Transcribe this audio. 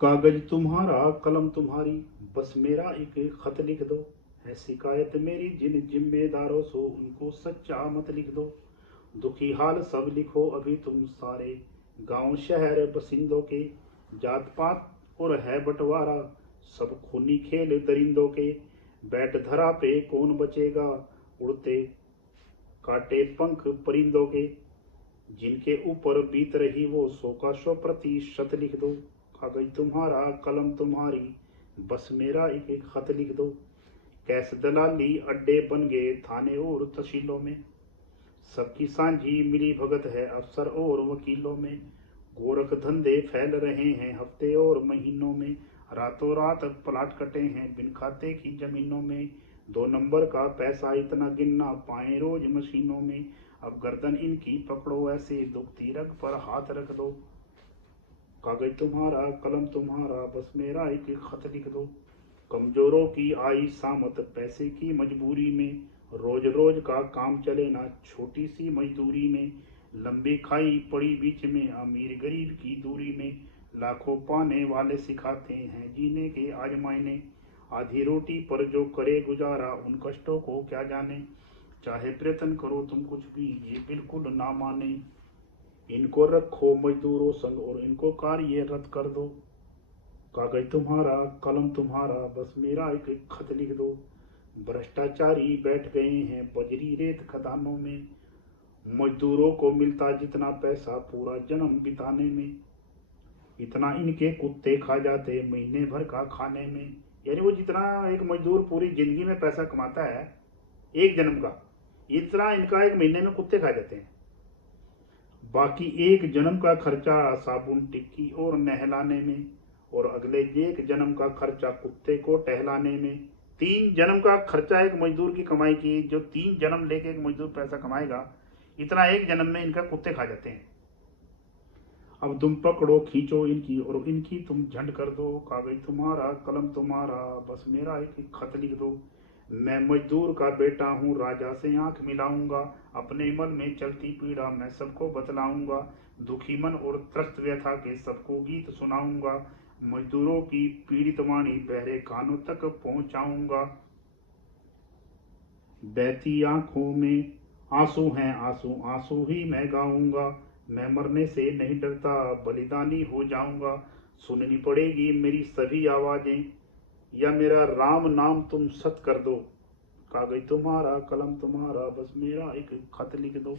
कागज तुम्हारा कलम तुम्हारी, बस मेरा एक खत लिख दो। है शिकायत मेरी जिन जिम्मेदारों सो, उनको सच्चा मत लिख दो। दुखी हाल सब लिखो अभी तुम सारे, गांव शहर बसिंदों के। जात पात और है बंटवारा, सब खूनी खेल दरिंदों के। बैठ धरा पे कौन बचेगा, उड़ते काटे पंख परिंदों के। जिनके ऊपर बीत रही वो 100 का 100% लिख दो। कागज तुम्हारा कलम तुम्हारी, बस मेरा एक खत लिख दो। कैस दलाली अड्डे बन गए थाने और तहसीलों में, सबकी सांझी मिली भगत है अफसर और वकीलों में। गोरख धंधे फैल रहे हैं हफ्ते और महीनों में, रातों रात प्लाट कटे हैं बिन खाते की जमीनों में। 2 नंबर का पैसा इतना गिनना पाए रोज मशीनों में, अब गर्दन इनकी पकड़ो ऐसे दुखती रग पर हाथ रख दो। कागज तुम्हारा कलम तुम्हारा, बस मेरा एक खत लिख दो। कमजोरों की आई सामत पैसे की मजबूरी में, रोज रोज का काम चले ना छोटी सी मजदूरी में। लंबी खाई पड़ी बीच में अमीर गरीब की दूरी में, लाखों पाने वाले सिखाते हैं जीने के आज मायने। आधी रोटी पर जो करे गुजारा उन कष्टों को क्या जाने, चाहे प्रयत्न करो तुम कुछ भी ये बिल्कुल ना माने। इनको रखो मजदूरों संग और इनको कार्य रद्द कर दो। कागज तुम्हारा कलम तुम्हारा, बस मेरा एक खत लिख दो। भ्रष्टाचारी बैठ गए हैं बजरी रेत खदानों में, मजदूरों को मिलता जितना पैसा पूरा जन्म बिताने में, इतना इनके कुत्ते खा जाते महीने भर का खाने में। यानी वो जितना एक मजदूर पूरी जिंदगी में पैसा कमाता है एक जन्म का, इतना इनका एक महीने में कुत्ते खा जाते हैं। बाकी एक जन्म का खर्चा साबुन टिक्की और नहलाने में, और अगले एक जन्म का खर्चा कुत्ते को टहलाने में। 3 जन्म का खर्चा एक मजदूर की कमाई की, जो 3 जन्म लेके एक मजदूर पैसा कमाएगा इतना एक जन्म में इनका कुत्ते खा जाते हैं। अब तुम पकड़ो खींचो इनकी और इनकी तुम झंड कर दो। कागज तुम्हारा कलम तुम्हारा, बस मेरा एक खत लिख दो। मैं मजदूर का बेटा हूँ राजा से आंख मिलाऊंगा, अपने मन में चलती पीड़ा मैं सबको बतलाऊंगा। दुखी मन और त्रस्त व्यथा के सबको गीत सुनाऊंगा, मजदूरों की पीड़ित वाणी बहरे कानों तक पहुंचाऊंगा। बहती आंखों में आंसू हैं आंसू आंसू ही मैं गाऊंगा, मैं मरने से नहीं डरता बलिदानी हो जाऊंगा। सुननी पड़ेगी मेरी सभी आवाजें, या मेरा राम नाम तुम सत कर दो। कागज तुम्हारा कलम तुम्हारा, बस मेरा एक खत लिख दो।